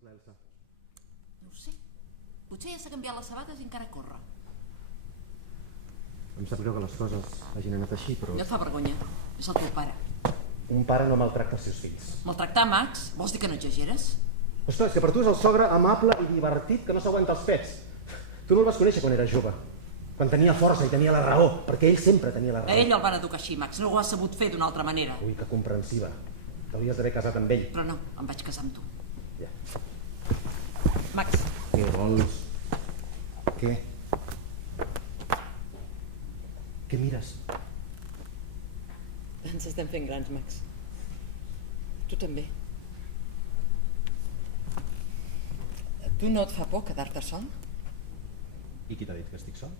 és l'Elsa? No ho sé. Potser ja s'ha canviat les sabates i encara corre. Em sap greu que les coses hagin anat així, però... No et fa vergonya. És el teu pare. Un pare no maltracta els seus fills. Maltractar, Max? Vols dir que no exageres? Ostres, que per tu és el sogre amable i divertit que no s'aguanta els pets. Tu no el vas conèixer quan era jove, quan tenia força i tenia la raó, perquè ell sempre tenia la raó. A ell el van educar així, Max. No ho ha sabut fer d'una altra manera. Ui, que comprensiva. T'hauries d'haver casat amb ell. Però no, em vaig casar amb tu. Ja. Max. Què vols? Què? Què mires? Ens estem fent grans, Max. Tu també. Tu no et fa por quedar-te sol? I qui t'ha dit que estic sol?